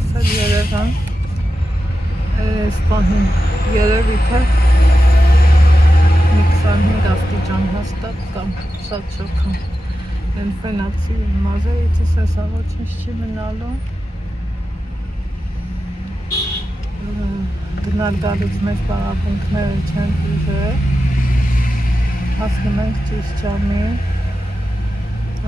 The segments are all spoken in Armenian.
հասել Երևան, այս պահին երևի թե մի 25 աստիճան հաստատ կամ շատ շոգ են ֆենացի մազերիցս էսա ոչինչ չի մնալու գնալ գալուց մեծ պարապունքները չեն ուժել հասնում ենք ճիշտ ժամին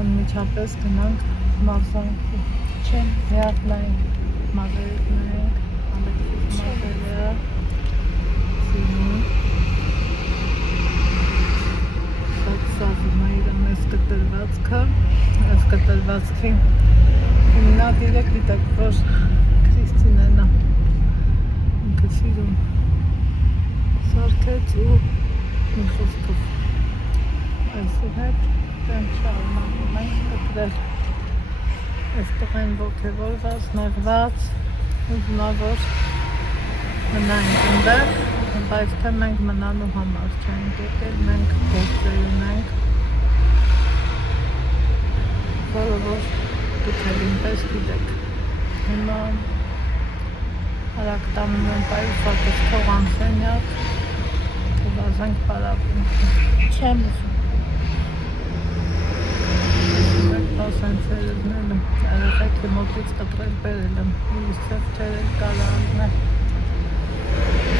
անմիջապես գնանք մարզանքի չեմ միակ նայենք մազերիք նայենք Ալեքսիս մազերը սինի շատ սազում է իրան այս կտրվածքի հիմնադիրը գիտեք որ Քրիստինեն է ինքը սիրում սարքեց ու մի խոսքով այսի հետ դեմ շարունակում ենք կտրել այս տղեն ոգևորված, նեղված ուզնավոր մնանք ընդեղ բայց թե մենք մնալու համար չենք եկել մենք գործեր ունենք որը որ դուք էլ ինպես գիտեք հիմա արագ տանում են պայուսակս թողան սենյակ ու վազենք պարապունքի չեմ ուզում ասենց երևնելը երեխեքի մոտից կտրել բերել եմ իլիսև չերել կարանն է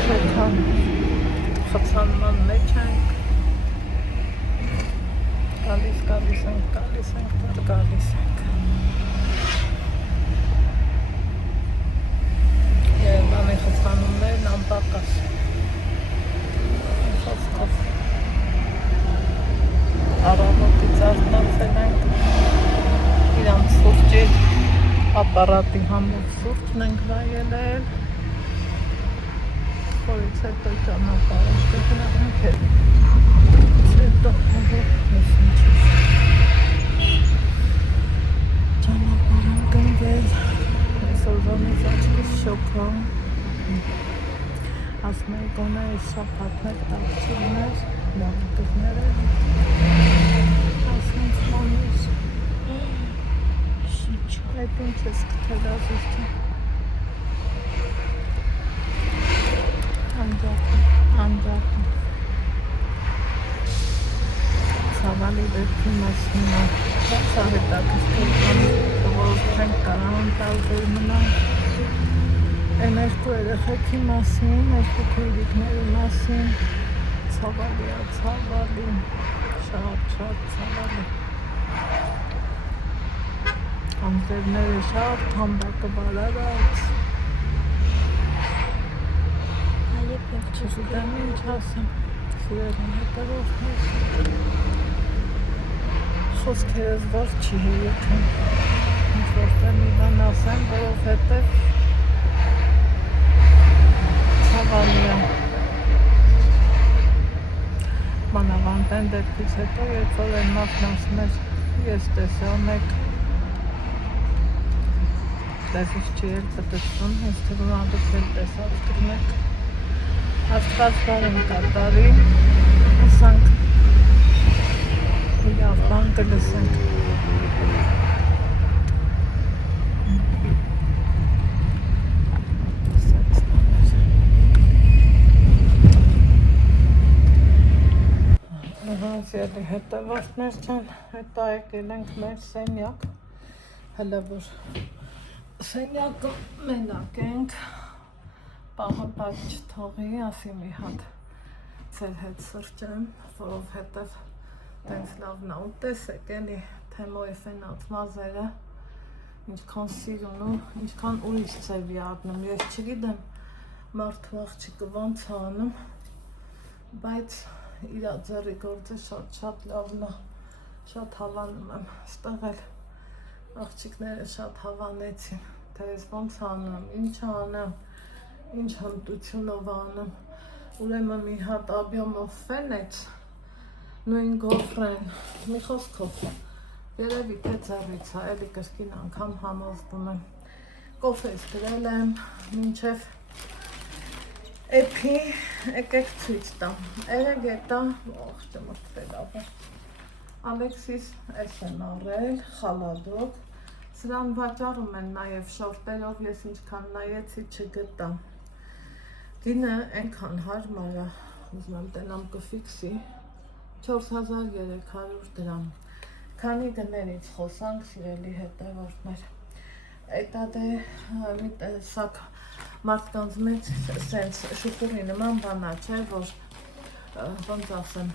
շոքան խցանման մեջ ենք գալիս ենք դեռ գալիս ենք Երևանի խցանումներն անպակաս խոսքով առավոտից արթնացել ենք իրանց սուրճի ապարատի համար սուրճն ենք վայելել որից հետո ճանապարհ գնանք հետո ճանապարհ գնալ այսօրվանից աչքիս շոքում ասում էի գոնե շաբաթներ տաղճիռներ լավիկները ասենց մանուս այդ ինչ ես կթել ազիստը անջատում ցավալի դեպքի մասին սա հետաքրքիր որով չենք կարող ընտալվել մնանք այն երկու երեխեքի մասին երկու քույրիկների մասին ցավալի շատ ցավալի Անձերները շատ թամբակը բարարած չգիտեմ ինչ ասեմ սիրելին հետևորդներ խոսքերս որ չի հեյեքում ինչ որտեղ մի բան ասեմ որովհետև ցավալի է մանավանդ այն դեպքից հետո երբ որ այն մարդն ասում էր ես տեսա մեկ Դասից չի էլ պտտվում, ես թվում ադուք էլ տեսած կրնեք Աստված բարին կատարի, ասանք իրավ բան կլսենք Զելի հետևորդներ չեն, հետա եկել ենք մեր սենյակ, հլը որ Սենյակը մենակ ենք, պահը պակ չթողի, ասի մի հատ ձեր հետ սրճեմ, որովհետև տենց լավն է, ու տեսեք էլի թեմոյի ֆենած մազերը, ինչքան սիրուն ու ինչքան ուրիշ ծևի ատնում, ես չգիտեմ մարդու աղջիկը ոնց է անում, բայց իրա ձեռի գործը շատ լավն է, շատ հավանում եմ, ստեղ էլ աղջիկները շատ հավանեցին, թե ես ոնց անեմ, ինչ անեմ, ինչ հմտությունով անեմ, ուրեմն մի հատ աբյոմով ֆենեց, նույն գոֆրեն, մի խոսքով, երևի թե ձեռից է, էլի կրկին անգամ համոզվում եմ, կոֆես գրել եմ, մինչև էփի եկեք ցույց տամ, երեք ետա, ողջը մրտվել ապա, Ալեքսիս էս եմ առել, խալադոկ, Սրան վաճառում են նաև շորտերով, ես ինչքան նայեցի չգտա։ Գինը այնքան հարմար է, ուզում եմ տենամ կֆիքսի, 4300 դրամ։ Քանի գներից խոսանք, սիրելի հետևորդներ։ Էտա դե մի տեսակ մարդկանց մեջ սենց շուկուրի նման բանա չէ, որ ոնց ասեմ,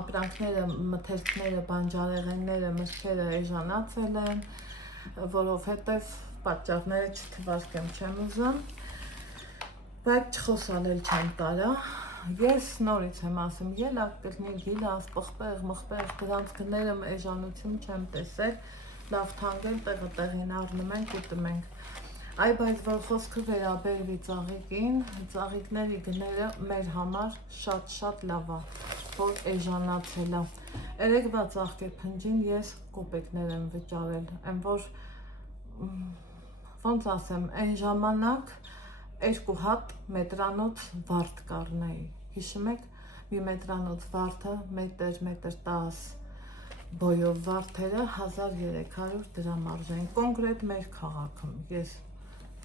ապրանքները, մթերքները, բանջարեղենները, մրգերը էժանացել են, որովհետև պատճառները չթվարկեմ չեմ ուզում, բայց չխոսալել չեմ տարա։ Ես նորից եմ ասում, ելակ կլնի գիլաս, պղպեղ, մղպեղ, դրանց գները էժանություն չեմ տեսել, լավ թանգել, տեղը տեղին առնում ենք, ուտում ենք։ Այ բայց որ խոսքը վերաբերվի ծաղիկին, ծաղիկների գները մեր համար շատ լավ է, որ էժանացել է։ Երեկվա ծաղկեփնջին ես կոպեկներ եմ վճարել, այն որ ոնց ասեմ, այն ժամանակ 2 հատ մետրանոց վարդ կառնեի, հիշում եք, մի մետրանոց վարդը մետր 10 բոյով վարդերը 1300 դրամ արժեն, կոնկրետ մեր քաղաքում, ես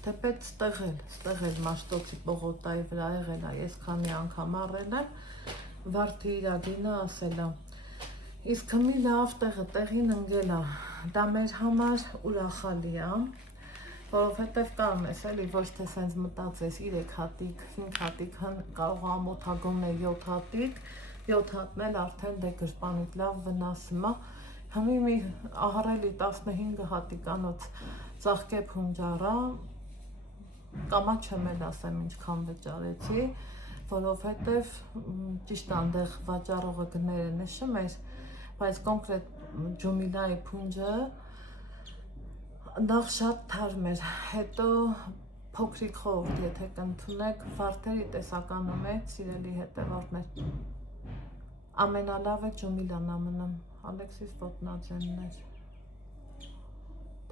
թեպետ ստեղել Մաշտոցի պողոտայի վրա եղել է, ես քանի անգամ առել եմ, վարդի իրագինը ասել է, իսկ մի լավ տեղը տեղին ընկել է, դա մեր համար ուրախալի է, որովհետև կարում ես էլի ոչ թե սենց մտածես 3 հատիկ, 5 հատիկ, կարող ամոթագոնն է 7 հատիկ, 7 հատն էլ արդեն դե գրպանիք լավ վնասում է, հմի մի ահռելի 15 հատիկանոց ծաղկեփունջ առա, կամա չեմ էլ ասեմ ինչքան վճարեցի, որովհետև ճիշտ այնտեղ վաճառողը գները նշում էր, բայց կոնկրետ ջումիլայի փունջը նախ շատ թարմ էր, հետո փոքրիկ խորհուրդ, եթե կընդունեք, վարդերի տեսականը մեջ, սիրելի հետևորդներ, ամենալավը ջումիլան է մնում, Ալեքսիս Ոտնաջենն էր,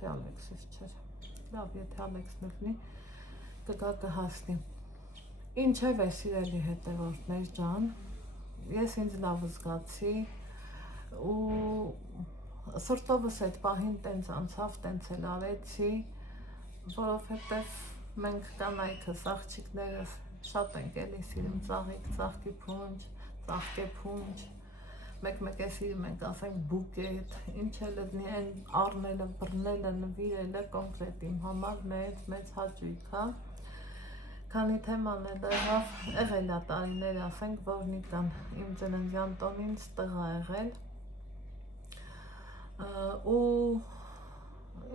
թե Ալեքսիս չէր, լավ, եթե Ալեքսն լինի, կգա կհասնի, ինչև է սիրելի հետևորդներ ջան, ես ինձ լավ զգացի ու սրտովս այդ պահին տենց անցավ, տենց էլ արեցի, որովհետև մենք կանայքս, աղջիկներս շատ ենք էլի սիրում ծաղիկ, ծաղկի փունջ, ծաղկեփունջ, մեկ է սիրում ենք ասենք բուկետ, ինչ էլ լինի այն առնելը, բռնելը, նվիրելը կոնկրետ իմ համար մեծ հաճույք է, քանի թեման էլ եղել է տարիներ ասենք, որ նիկան իմ ծննդյան տոնին ստեղ ա եղել, ու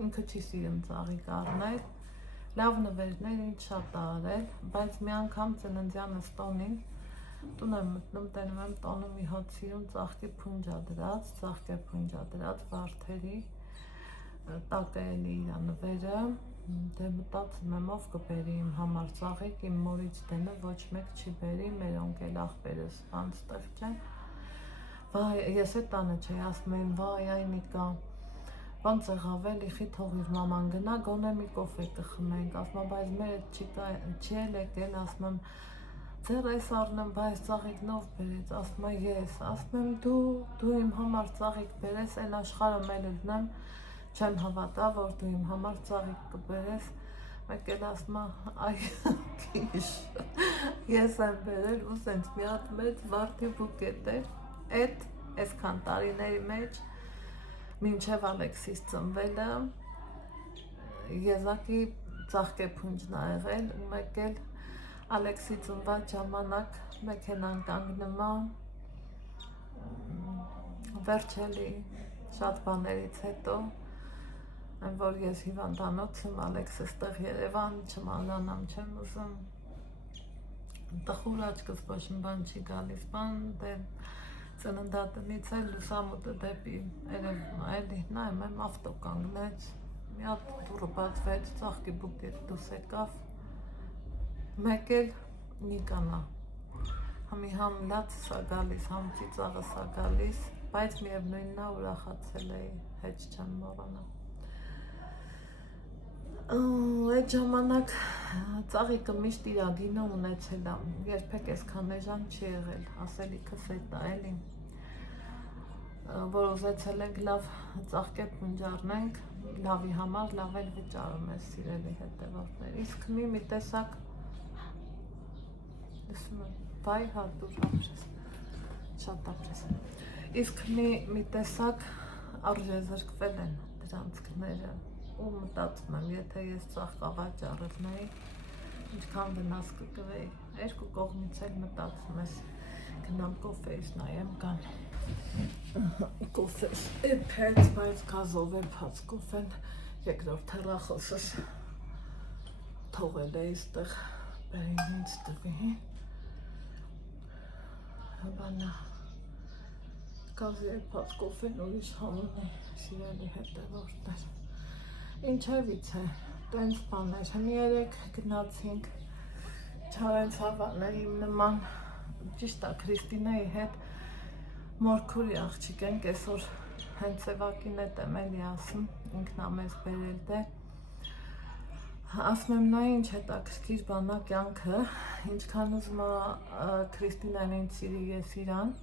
ինքը չի սիրում ծաղիկ առնել, լավ նվերներ ինձ շատ ա արել, բայց մի անգամ ծննդյանս տոնին տուն եմ մտնում, տենում եմ տոնը մի հատ սիրուն ծաղկի փունջ ա դրած, ծաղկեփունջ ա դրած վարդերի, տակը էլի իրա նվերը, դե մտածում եմ ով կբերի իմ համար ծաղիկ, իմ մորից դենը ոչ մեկ չի բերի, մեր օնկել աղբերս բան ստեղ չեն, ես է տանը չէի, ասում էին, վայ, այնիկա, ոնց եղավ էլի, խի թող իր մաման գնա, գոնե մի կոֆե կխմենք, ասում եմ, բայց մեր չի էլ եկել, ասում եմ, ձեր այս առնեմ, բայց ծաղիկնով բերեց, ասում եմ, ես, ասում եմ, դու իմ համար ծաղիկ բերես, այն աշխարհը մել լնեմ, չեմ հավատա, որ դու իմ համար ծաղիկ կբերես, մեկ էլ ասում եմ, այ քիչ, ես եմ բերել ու սենց մի հատ մեծ վարդի բուկետ էր, այդ այսքան տարիների մեջ մինչև Ալեքսիս ծնվելը եզակի ծաղկեփունջն ա եղել ու մեկ էլ Ալեքսի ծնված ժամանակ մեքենան կանգնում ա վերջելի շատ բաներից հետո այն որ ես հիվանդանոց եմ Ալեքսը ստեղ Երևան չմանրանամ չեմ ուզում տխուր աչքս ոչ մի բան չի գալիս բան դե ծննդատնից էլ լուսամուտը դեպի Երևան էլի նայում եմ ավտո կանգնեց մի հատ դուռը բացվեց ծաղկի բուկետ դուրս եկավ մեկ էլ Նիկան ա համի համ լացս ա գալիս համ ծիծաղս ա գալիս բայց միևնույնն ա ուրախացել էի հետ չեմ մոռանա այդ ժամանակ ծաղիկը միշտ իր գինը ունեցել ա երբեք այսքան էժան չի եղել ասելիքս էդ ա էլի որ ուզեցել ենք լավ ծաղկետ մնջառնենք, լավի համար լավ էլ վճարում է սիրելի հետևորդներ, իսկ մի տեսակ բայ հա դուր ապրես, շատ ապրես, իսկ մի տեսակ արժեզրկվել են դրանցքները ու մտածում եմ, եթե ես ծաղկավաճառ ելնեի, ինչքան վնաս կկրեի, երկու կողմից էլ մտածում ես, գնամ կոֆեից նայեմ կան կոֆես էփեց, բայց գազով էփած կոֆեն երկրորդ հեռախոսս թողել է այստեղ բերին ինձ տվի բանա գազի էփած կոֆեն ուրիշ հանուն է սիրելի հետևորդներ ինչևից է տենց բաներ մի երեք գնացինք Չարենց հավանել իմ նման ճիշտ է Քրիստինայի հետ Մորքուրի աղջիկ ենք, այսօր հենց Սևակին հետ եմ էլի ասում, ինքն ամես բերել դե ասում եմ նա ինչ հետաքրքիր բանա կյանքը, ինչքան ուզում Քրիստինան ինձ սիրի ես իրան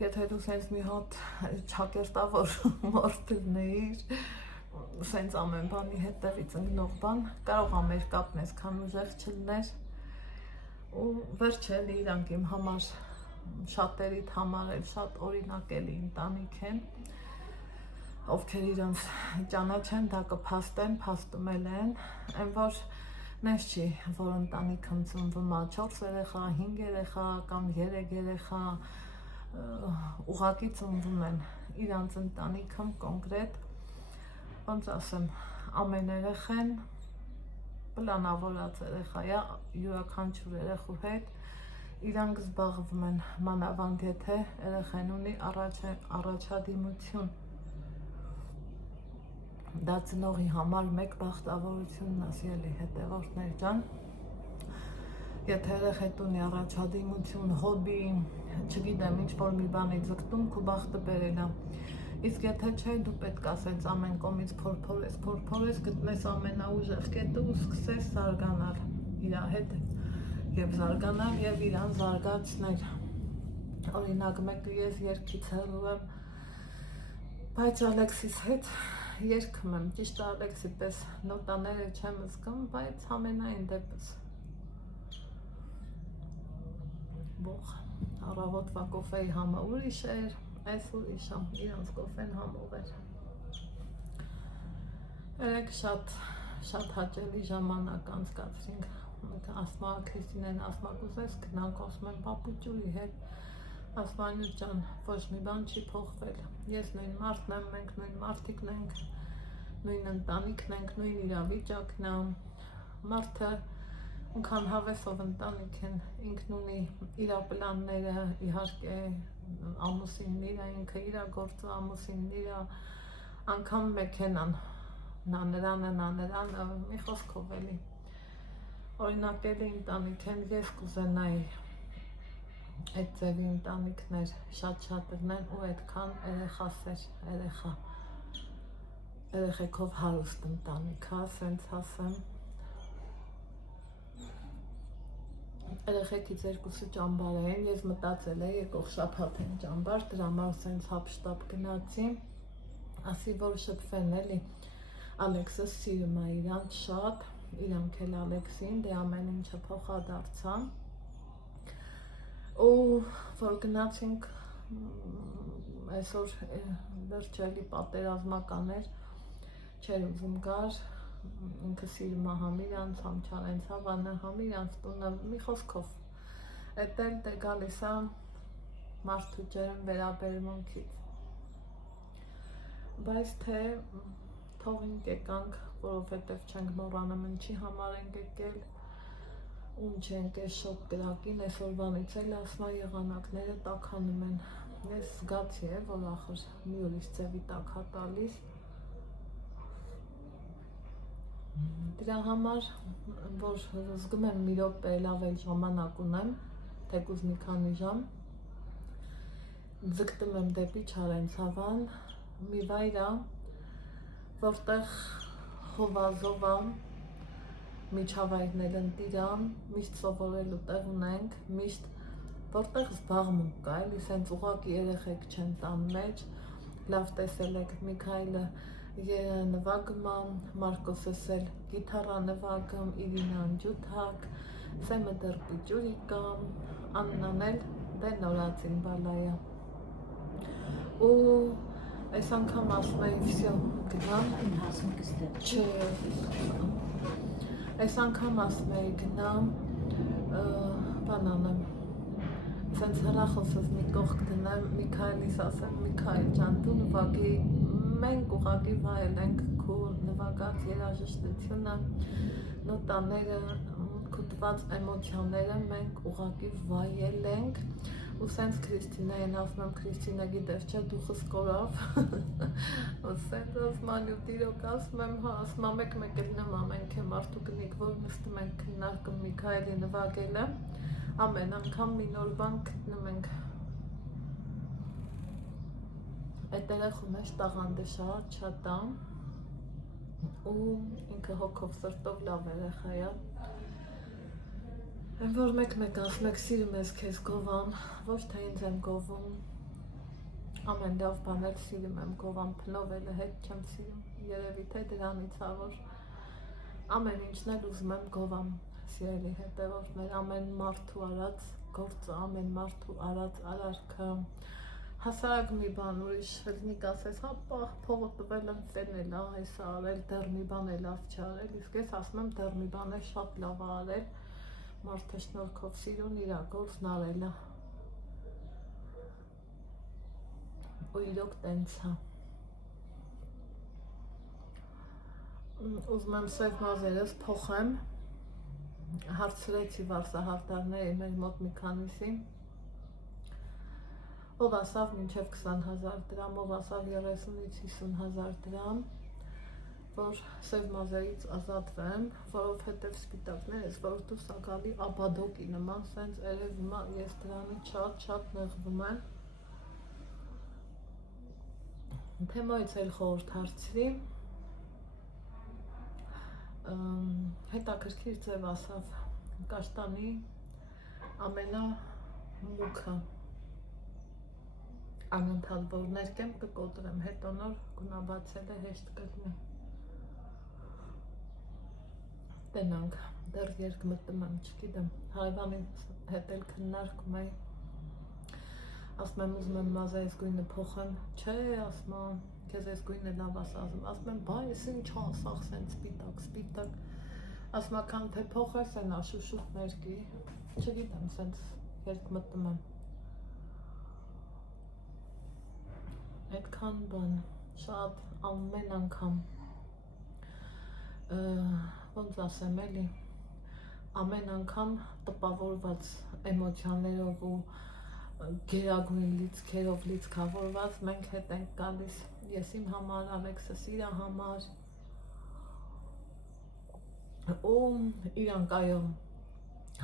եթե դու սենց մի հատ չակերտավոր մարդ լինեիր սենց ամեն բանի հետևից ընկնող բան կարող ա մեր կապն այսքան ուժեղ չլներ ու վերջը էլի իրանք իմ համար շատերիդ համար էլ շատ օրինակելի ընտանիք են, ովքեր իրանց ճանաչեն, դա կփաստեն, փաստում էլ են, այն որ նես չի, որ ընտանիքում ծնվում է 4 երեխա, 5 երեխա կամ 3 երեխա, ուղղակի ծնվում են իրանց ընտանիքում կոնկրետ, ոնց ասեմ, ամեն երեխեն պլանավորած երեխա է, յուրաքանչյուր երեխու հետ իրանք զբաղվում են մանավանդ եթե երեխան ունի առաջադիմություն դա ծնողի համար մեկ բախտավորությունն ասելի հետևորդներ ջան եթե երեխան ունի առաջադիմություն հոբի չգիտեմ ինչ որ մի բանի ձգտում քո բախտը բերել է իսկ եթե չէ դու պետք է ասես ամեն կողմից փորփորես գտնես ամենաուժեղ կետը ու սկսես զարգանալ իր հետ և զարգանալ և իրան զարգացնել, օրինակ մեկը ես երգից հեռու եմ, բայց Ալեքսիս հետ երգում եմ, ճիշտ Ալեքսի պես նոտաները չեմ զգում, բայց ամենայն դեպս բող, առավոտվա կոֆեի համը ուրիշ էր, այս ուրիշ եմ, իրանց կոֆեն համով էր, երեք շատ հաճելի ժամանակ անցկացրինք, ասմա Քրիստինեն ասմա կուզես գնանք ասում եմ պապուճուի հետ ասմա Անյուտ ջան ոչ մի բան չի փոխվել ես նույն մարդն եմ մենք նույն մարդիկն ենք նույն ընտանիքն ենք նույն իրավիճակն է մարդը Ինքան հավեսով ընտանիք են ինքն ունի իր պլանները իհարկե ամուսինն իր ինքը իր գործը ամուսինն իր անգամ մեքենան նա նրանը մի խոսքով էլի օրինակելի ընտանիք են, ես կուզենայի այդ ձևի ընտանիքներ շատ լինեն ու այդքան երեխասեր, երեխեքով հարուստ ընտանիք, սենց ասեմ երեխեքից երկուսը ճամբար էին, ես մտածել էի եկող շաբաթ են ճամբար, դրա համար սենց հապշտապ գնացի, ասի որ շփվեն էլի, Ալեքսը սիրում է իրանց շատ իրանք էլ Ալեքսին, դե ամեն ինչը փոխադարձա ու որ գնացինք այսօր վերջելի պատերազմական էր չեր ուզում գար ինքը սիրում է Համիրանց, Չարենց հավանը, Համիրանց տունը մի խոսքով էդ էլ դե գալիս է մարդու ջերմ վերաբերմունքից բայց թե թողինք եկանք որովհետև չենք մոռանում ինչի համար ենք եկել ում չենք այս շոկ կրակին այսօրվանից էլ ասմա եղանակները տաքանում են ես զգացի է որ ախր մի ուրիշ ձևի տաք հա տալիս դրա համար որ զգում եմ մի րոպե լավ էլ ժամանակ ունեմ թեկուզ մի քանի ժամ ձգտում եմ դեպի Չարենց հավան մի վայր է որտեղ հովազով միջավայրն էլ ընտիր միշտ սովորելու տեղ ունենք, միշտ որտեղ զբաղմունք կա, էլի սենց ուղղակի երեխեք չեն տան մեջ, լավ տեսել եք Միքայելը նվագում է, Մարկոսս էլ գիթառա նվագում, Իրինան ջութակ, Սեմը դեռ պիճուրի կա, Աննան էլ դե նորացին բալայա։ Ու այս անգամ ասում էի վսյո գնամ, չէ, այս անգամ ասում էի գնամ, բան անեմ, սենց հրախոսս մի կողք դնեմ, Միքայելիս ասեմ, Միքայել ջան, դու նվագի, մենք ուղղակի վայել ենք քո նվագած երաժշտությունը, նոտաները, քո տված էմոցիաները մենք ուղղակի վայել ենք, ու սենց Քրիստինային ասում եմ, Քրիստինա գիտես չէ, դուխս կորավ, ու սենց ասմանյու տիրոք ասում եմ, հա, ասում մեկ էլ նմ ամենք եմ արդու կնիկ, որ նստում ենք քննարկում Միքայելի նվագելը, ամեն անգամ մի նոր բան գտնում ենք։ Այդ երեխուն է տաղանդը շատ շատա ու ինքը հոգով սրտով լավ երեխա է։ Այն որ մեկ ասում եք սիրում ես քեզ գովամ, ոչ թե ինձ եմ գովում, ամեն լավ բաներ սիրում եմ գովամ, փնովելը հետ չեմ սիրում, երևի թե դրանից ա որ ամեն ինչն էլ ուզում եմ գովամ սիրելի հետևորդներ, ամեն մարդու արած գործը, ամեն մարդու արած արարքը, հասարակ մի բան ուրիշ հելնիկ ասես, հա փողը տվել եմ տենել, այս արել, դեռ մի բան է լավ չարել, իսկ ես ասում եմ դեռ մի բան է շատ լավ արել, մարդը շնորհքով սիրուն իրա գործն արել է, ու իրոք տենց է։ Ուզում եմ սև մազերս փոխեմ, հարցրեցի վարսահարդարների մեր մոտ մի քանիսին, ով ասավ մինչև 20,000 դրամ, ով ասավ 30-ից 50,000 դրամ, որ սև մազերից ազատվեմ, որովհետև սպիտակներս, որ դուս ակալի աբադոկի նման, սենց երևում է, ես դրանից շատ նեղվում եմ, թեմայից էլ խորհուրդ հարցրի, հետաքրքիր ձև ասավ կաշտանի ամենամուքը անընդհատ որ ներկեմ կկոտրեմ, հետո նոր գունաբացել է հեշտ կգնի։ Տենանք, դեռ երկ մտնում եմ, չգիտեմ, հարևանի հետ էլ քննարկում էի, ասում եմ ուզում եմ մազա այս գույնը փոխեմ, չէ, ասում եմ, քեզ այս գույնը լավ ասում եմ, բայ ես ինչ ասախ սենց սպիտակ, ասում եմ, քան թե փոխես են աշուշուտ ներկի, չգիտեմ, սենց երկ մտնում եմ, այդքան բան, շատ ամեն անգամ, ոնց ասեմ էլի, ամեն անգամ տպավորված էմոցիաներով ու գերագույն լիցքերով լիցքավորված մենք հետ ենք գալիս, ես իմ համար, Ալեքսս իրա համար, ու իրանք այո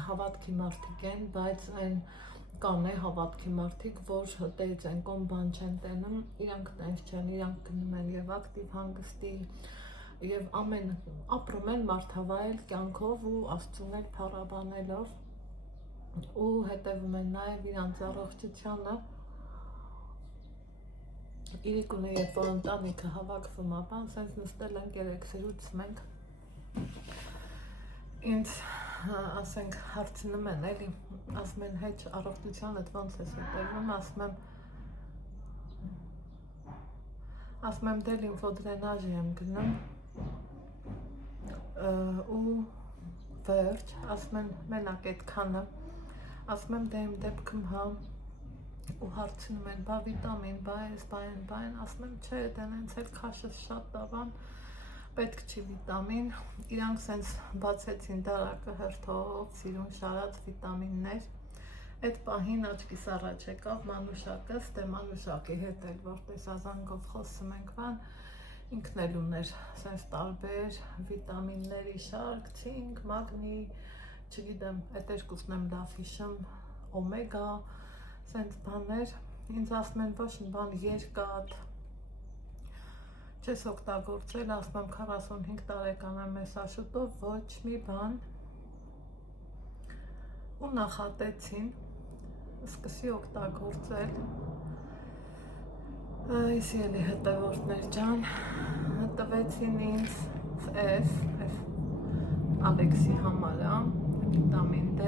հավատքի մարդիկ են, բայց այն կան է հավատքի մարդիկ, որ տեից են կոմ բան չեն տենում, իրանք տենց չեն, իրանք գնում են և ակտիվ հանգստի, և ապրում են մարդավայել կյանքով ու Աստծուն էլ փառաբանելով, ու հետևում են նաև իրանց առողջությանը, իրիկունը երբ որ ընտանիքը հավաքվում ապան, սենց նստել ենք երեք զրուցում ենք, ինձ ասենք հարցնում են էլի, ասում են հեչ առողջությանդ ոնց ես հետևում, ասում եմ դե լիմֆոդրենաժի եմ գնում ու վերջ, ասում են մենակ այդքանը, ասում եմ դե իմ դեպքում հա ու հարցնում են բա վիտամին, բա ես, բա այն, ասում եմ չէ դենենց էլ քաշս շատ տավան, պետք չի վիտամին, իրանք սենց բացեցին դարակը հերթով, սիրուն շարած վիտամիններ, այդ պահին աչքիս առաջ եկավ մանուշակս, դե մանուշակի հետ էլ որպես ազանգով խոսում ենք բան, ինքն էլ ուներ սենց տարբեր վիտամինների շարք, ցինկ, մագնի, չգիտեմ, այդ երկուսն եմ լավ հիշում, օմեգա, սենց բաներ, ինձ ասում են ոչ մի բան երկաթ, չես օգտագործել, ասում եմ 45 տարեկան եմ ես աշուտով, ոչ մի բան ու նախատեցին, սկսի օգտագործել։ Այս էլի հետևորդներ ջան, տվեցին ինձ այս Ալեքսի համար է, վիտամին D,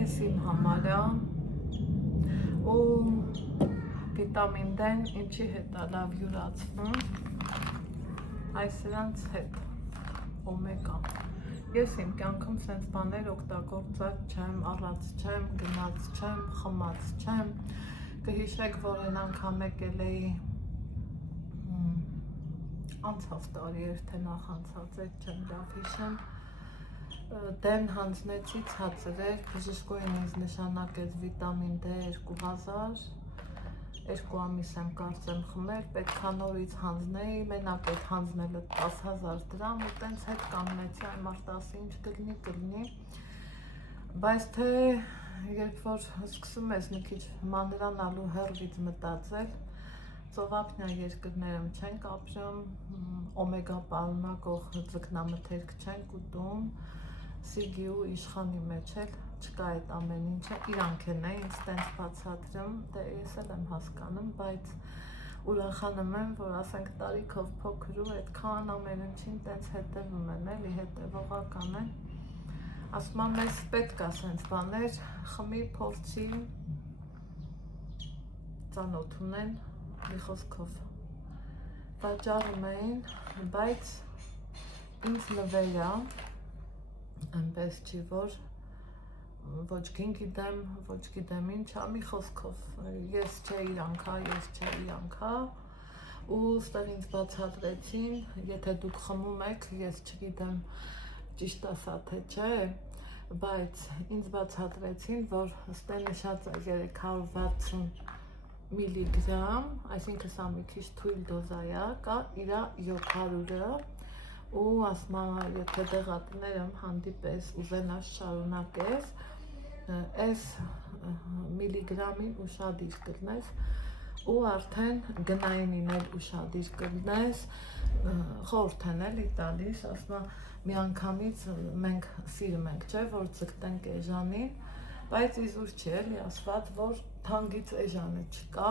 այս իմ համար է, ու վիտամին D-ն ինչի հետ է լավ յուրացվում, այս սրանց հետ, օմեգա։ Ես իմ կյանքում սենց բաներ օգտագործած չեմ, առած չեմ, գնաց չեմ, խմած չեմ, կհիշեք, որ են անգամ եկել էի անցավ տարի էր, թե նախանցած այդ չեմ լավ հիշեմ, դեն հանձնեցի ցածրեր, բժշկուհին ինձ նշանակեց վիտամին D 2000, 2 ամիս եմ կարծեմ խմել, պետք է նորից հանձնեի, մենակ այդ հանձնելը 10,000 դրամ, ու տենց հետ կանգնեցի, այ մարտասի ինչ կլինի, բայց թե երբ որ սկսում ես մի քիչ մանրանալու հեռվից մտածել, ծովափնյա երկրներում չենք ապրում, օմեգա պարունակող ձկնամթերք չենք ուտում, սիգի ու իշխանի մեջ էլ չկա այդ ամեն ինչը, իրանք են ինձ տենց բացատրում, դե ես էլ եմ հասկանում, բայց ուրախանում եմ, որ ասենք տարիքով փոքր ու այդքան ամեն ինչին տենց հետևում են, էլի հետևողական են, ասում եմ մեզ պետք է սենց բաներ, խմի, փորձի, ծանոթ ունեն, մի խոսքով վաճառում էին, բայց ինձ նվեր է, այնպես չի, որ ոչ գին գիտեմ, ոչ գիտեմ ինչա, մի խոսքով, ես չէի իրանքա, ու ստեղ ինձ բացատրեցին, եթե դուք խմում եք, ես չգիտեմ ճիշտ ասա թե չէ, բայց ինձ բացատրեցին, որ ստեղ նշած է 360 միլիգրամ, այսինքն սա մի քիչ թույլ դոզա է, կա իրա 700-ը, ու ասում եմ, եթե դեղատներում հանդիպես ուզենաս շարունակես, այս միլիգրամին ուշադիր կլնես, ու արդեն գնայինին էլ ուշադիր կլնես, խորհուրդ են էլի տալիս, ասում եմ, մի անգամից մենք սիրում ենք, չէ, որ ձգտենք էժանին, բայց իզուր չի էլի ասված, որ թանկից էժանը չկա,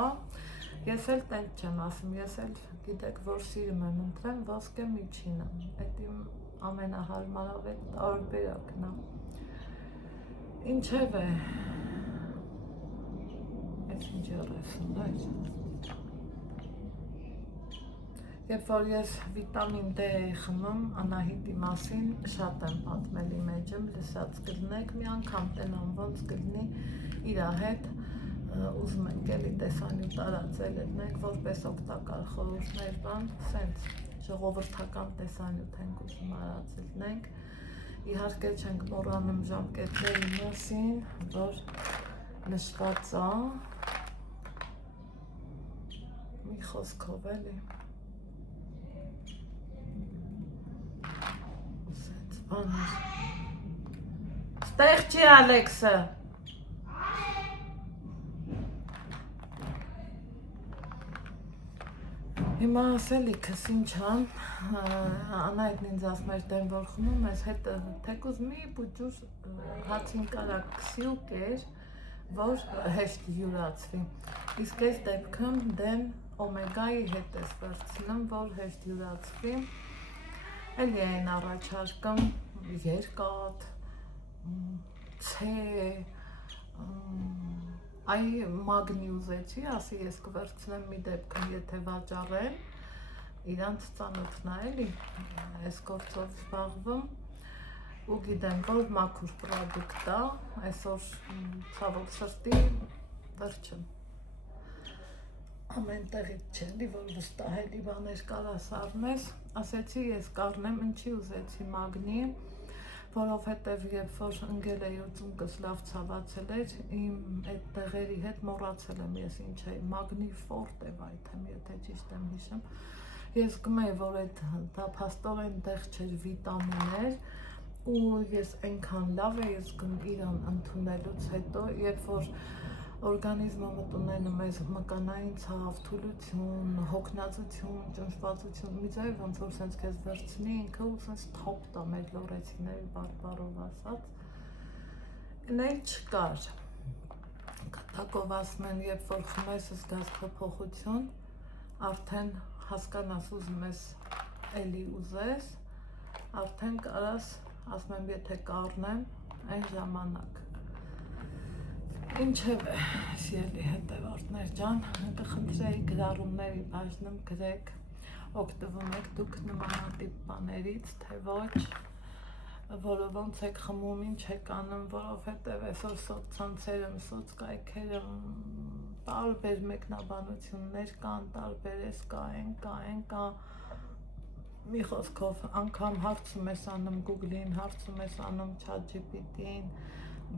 ես էլ տենց չեմ ասում, ես էլ գիտեք, որ սիրում եմ ընտրեմ ոսկե միջինը, այդ իմ ամենահարմարավետ տարբերակն է, ինչև է, այս ինչ երեսն է, երբ որ ես վիտամին D էի խմում, Անահիտի մասին շատ եմ պատմել իմ էջում, լսած կլնեք, մի անգամ տենամ ոնց կլինի իրա հետ, ուզում ենք էլի տեսանյութ տարածել ենք, որպես օգտակար խորհուրդներ բան, սենց ժողովրդական տեսանյութ ենք ուզում արածելնենք, իհարկե չենք մոռանում ժամկետների մասին, որ նշված է, մի խոսքով էլի, սենց բաներ, ստեղ չի Ալեքսը, հիմա ասելիքս ինչ ան, Անահիտն ինձ ասում էր դեմ որ խմում ես, հետը թեկուզ մի բուջուր հացին կարակ քսի ու կեր, որ հեշտ յուրացվի, իսկ այս դեպքում դեմ օմեգայի հետ ես վերցնում, որ հեշտ յուրացվի, էլի այն առաջարկում երկաթ, ցե, այ մագնի ուզեցի, ասի ես կվերցնեմ մի դեպքում, եթե վաճառեմ, իրանց ծանոթն է էլի, այս գործով զբաղվում, ու գիտեմ, որ մաքուր պրոդուկտ է, այսօր ցավոք սրտի վերջում, ամեն տեղից չէ, որ վստահելի բաներ կարաս առնես, ասեցի ես կառնեմ, ինչի ուզեցի մագնի, որովհետև երբ որ ընկել էի ու ծունկս լավ ցավացել էր, իմ այդ տեղերի հետ մոռացել եմ ես ինչ էի, մագնի ֆորտ է վայթեմ, եթե ճիշտ եմ հիշում, ես գմեի, որ այդ դա փաստորեն տեղ չէր վիտամիներ, ու ես այնքան լավ էի զգում իրան ընդունելուց հետո, երբ որ օրգանիզմը մտունում ես մկանային ցավ, թուլություն, հոգնածություն, ճնշվածություն, մի ձև ոնց որ սենց քեզ վերցնի ինքը ու սենց թոփ տա մեր լորեցիների բարբարով ասած, Նել չկար։ Կատակով ասում են, երբ որ խմես զգաս փոփոխություն, արդեն հասկանաս ուզում ես էլի ուզես, արդեն կարաս, ասում եմ, եթե կառնեմ, այն ժամանակ։ Ինչևէ, սիրելի հետևորդներ ջան, կխնդրեի գրառումների բաժնում գրեք, օգտվում եք դուք նմանատիպ բաներից, թե ոչ, որը ոնց եք խմում, ինչ եք անում, որովհետև այսօր սոցցանցերում, սոցկայքերում տարբեր մեկնաբանություններ կան, տարբեր էս կա, այն կա, մի խոսքով անգամ հարցում ես անում Google-ին, հարցում ես անում ChatGPT-ին,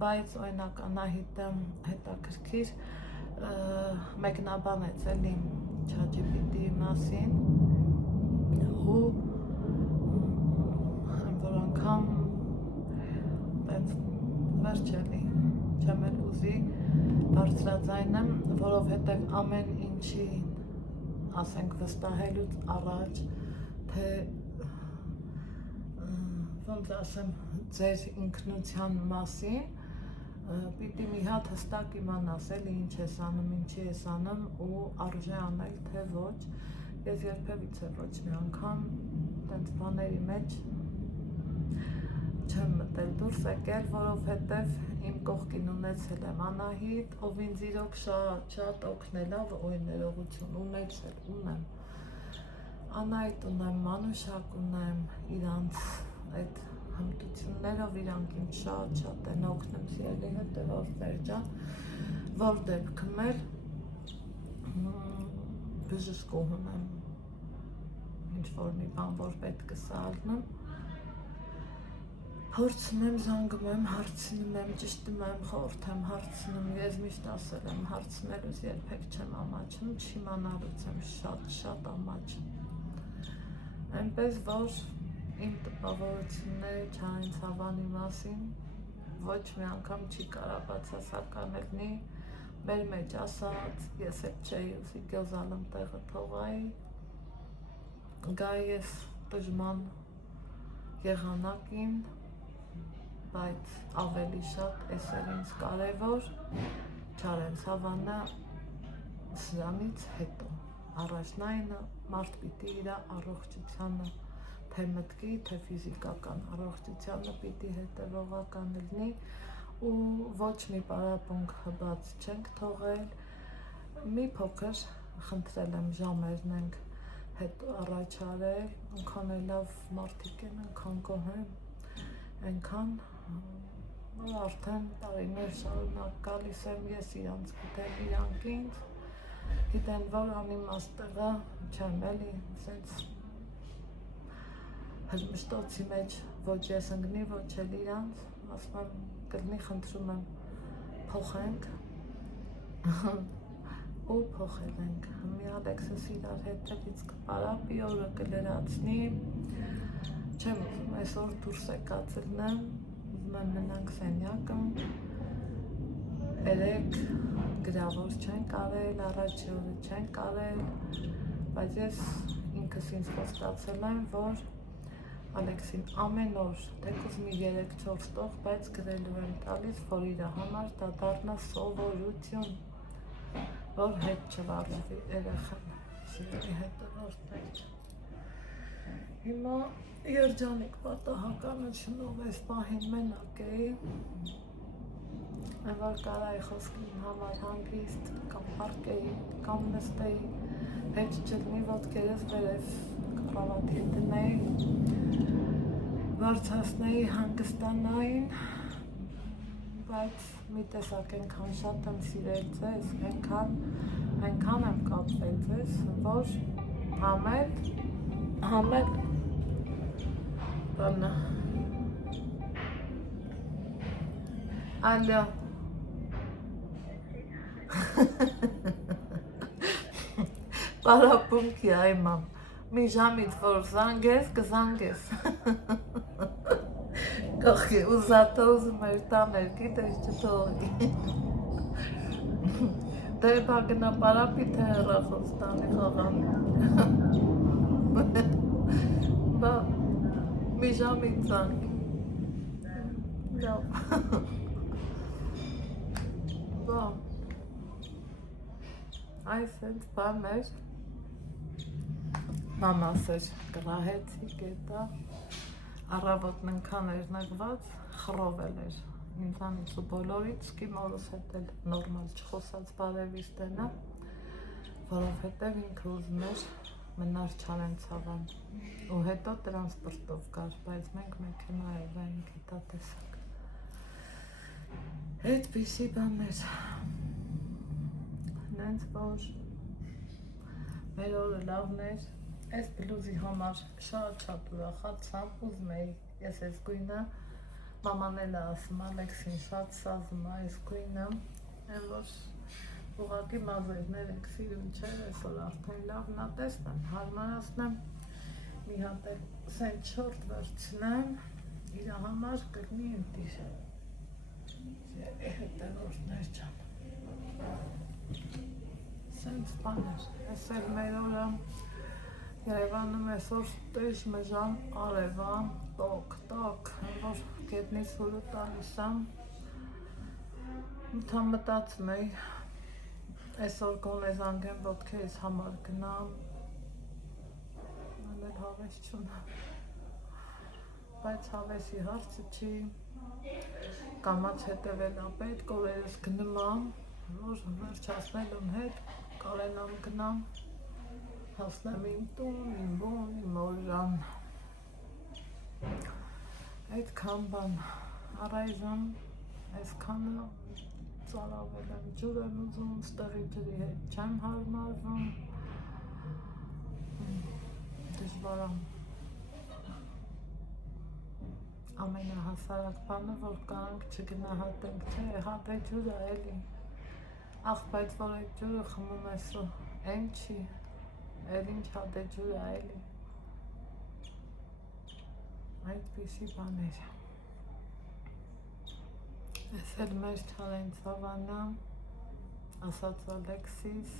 բայց օրինակ Անահիտը հետաքրքիր մեկնաբանեց էլի ChatGPT-ի մասին ու որ անգամ տենց վերջելի չեմ էլ ուզի բարձրաձայնեմ, որովհետև ամեն ինչի ասենք վստահելուց առաջ թե ոնց ասեմ ձեր ինքնության մասին պիտի մի հատ հստակ իմանաս էլի ինչ ես անում, ինչի ես անում ու արժե անել թե ոչ, ես երբևիցե ոչ մի անգամ տենց բաների մեջ չեմ մտել դուրս եկել, որովհետև իմ կողքին ունեցել եմ Անահիտ, ով ինձ իրոք շատ օգնել ա, օй ներողություն, ունեցել ունեմ, Անահիտ ունեմ, Մանուշակ ունեմ, իրանց այդ հմտություններով իրանք ինձ շատ են օգնում սիրելի հետևորդներ ջան, որ դեպքում էլ բժշկուհուն եմ, ինչ-որ մի բան, որ պետք է սարնում, փորձում եմ, զանգում եմ, հարցնում եմ, ճշտում եմ, խորհուրդ եմ հարցնում, ես միշտ ասել եմ, հարցնելուց երբեք չեմ ամաչում, չիմանալուց եմ շատ ամաչում, այնպես որ իմ տպավորությունները Չարեն Ցավանի մասին ոչ մի անգամ չի կարա բացասական լինի, մեր մեջ ասած, ես էլ չէի ուզի գյոզալım տեղը թողայի, գա ես տժման եղանակին, բայց ավելի շատ էս էր ինձ կարևոր Չարեն Ցավանը սրանից հետո, առաջնայինը մարդ պիտի իր առողջությանը թե մտքի, թե ֆիզիկական առողջությանը պիտի հետևողական լինի ու ոչ մի պարապմունք բաց չենք թողել, մի փոքր խնդրել եմ ժամերն ենք հետո առաջարել, այնքան էլ լավ մարդիկ են, այնքան գոհ եմ, այնքան որ արդեն տարիներ շարունակ գալիս եմ ես իրանց գիտեմ, իրանք ինձ, գիտեն, որ անիմաստ տեղը չեմ էլի, սենց հրմշտոցի մեջ ոչ ես ընգնի, ոչ էլ իրանց, ասում եմ կլինի խնդրում եմ փոխենք ու փոխել ենք, մի Ալեքսս իրար հետևից կպարապի, օրը կլրացնի, չեմ ուզում այսօր դուրս եկած լինեմ, ուզում եմ մնանք սենյակում, երեք գրավոր չենք արել, առաջի օրը չենք արել, բայց ես ինքս ինձ խոստացել եմ, որ Ալեքսին ամեն օր, թեկուզ մի 3-4 տող, բայց գրելու եմ տալիս, որ իր համար դա դառնա սովորություն, որ հետ չվարժվի երեխան, սիրելի հետևորդներ։ Հիմա երջանիկ պատահականությունով այս պահին մենակ էի, որ կարայի խոսքին համար հանգիստ, կամ պարկեի, կամ նստեի, հետ չլնի ոտքերս վերև կռավատի դնեի, բարձրացնեի հանգստանային, բայց մի տեսակ այնքան շատ եմ սիրել ձեզ, այնքան եմ կապվել ձեզ, որ համել բանա, ալո, պարապունքի այմամ, մի ժամից որ զանգես, կզանգես, կողքի ուզատը ուզում էր տաներ, գիտես չթողի, դե բա գնա պարապի, թե հեռախոս տանի խաղանի, բա մի ժամից զանգի, լավ, բա։ Այս էդ բան էր։ Մամաս էր գրահեցի կետա։ Առավոտն ընքան էր նեղված, խռովել էր։ Ինձանից ու բոլորից սկի մորս հետ էլ նորմալ չխոսած բարևից տենա, որովհետև ինքը ուզում էր մնար չարեն ցավան։ Ու հետո տրանսպորտով կար, բայց մենք մեքենայով էինք հետա տեսակ։ Այդպիսի բաներ։ Նենց որ մեր օրը լավն էր, այս բլուզի համար շատ ուրախացամ, ուզում էի ես այս գույնը, մաման էլ է ասում, Ալեքսին շատ սազում է այս գույնը, այն որ ուղղակի մազերներ եք սիրում չէր, այսօր արդեն լավն է տեսնեմ, հարմարացնեմ, մի հատ էլ սեն չորտ վերցնեմ, իր համար կրնի ընտիր, հետևորդներ չան, սենց բաներ, ես էլ մեր օրը Երևանում այսօր տեժ մժան արևան, տոք, որ գետնից հուրը տալիս եմ, մտածում էի, այսօր գոնե զանգեմ ոտքերիս համար գնամ, այլ հավես չունեմ, բայց հավեսի հարցը չի, կամաց հետևել ապետ, կորերս գնում եմ, որ վերջացնելուն հետ կարենամ գնամ, հասնեմ իմ տուն, իմ բուն, իմ օրրան, այդքան բան, առայժմ այսքանը ծարավել եմ, ջուր եմ ուզում, ստեղի ջրի հետ չեմ հարմարվում, դժվար եմ, ամենահասարակ բանը, որ կարանք չգնահատենք, չէ, հատ է ջուրը էլի, ախ, բայց որ այդ ջուրը խմում ես ու են չի, էլ ինչ հատ է ջուրը էլի, այդպիսի բաներ, ես էլ մեր չարեն ծավանը, ասաց Ալեքսիս,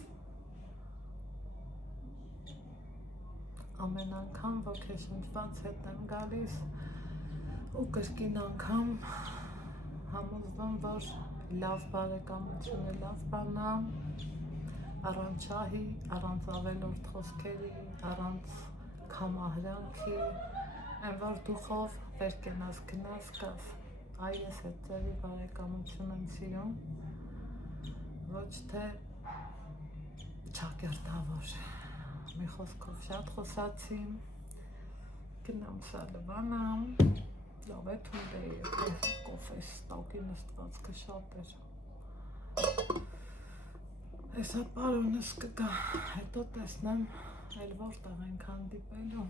ամեն անգամ ոգեշնչված հետ եմ գալիս ու կրկին անգամ համոզվում, որ լավ բարեկամությունը լավ բան է, առանց շահի, առանց ավելորդ խոսքերի, առանց քամահրանքի, այն որ դուխով վեր կենաս գնաս կաս, այ ես այդ ձևի բարեկամություն եմ սիրում, ոչ թե ճակերտավոր, մի խոսքով շատ խոսացի, գնամ սալվանամ, լավ է թունդ է եկել, կոֆես տակի նստվածքը շատ էր, Հեսա պարոնս կգա, հետո տեսնեմ, էլ որտեղ ենք հանդիպելու։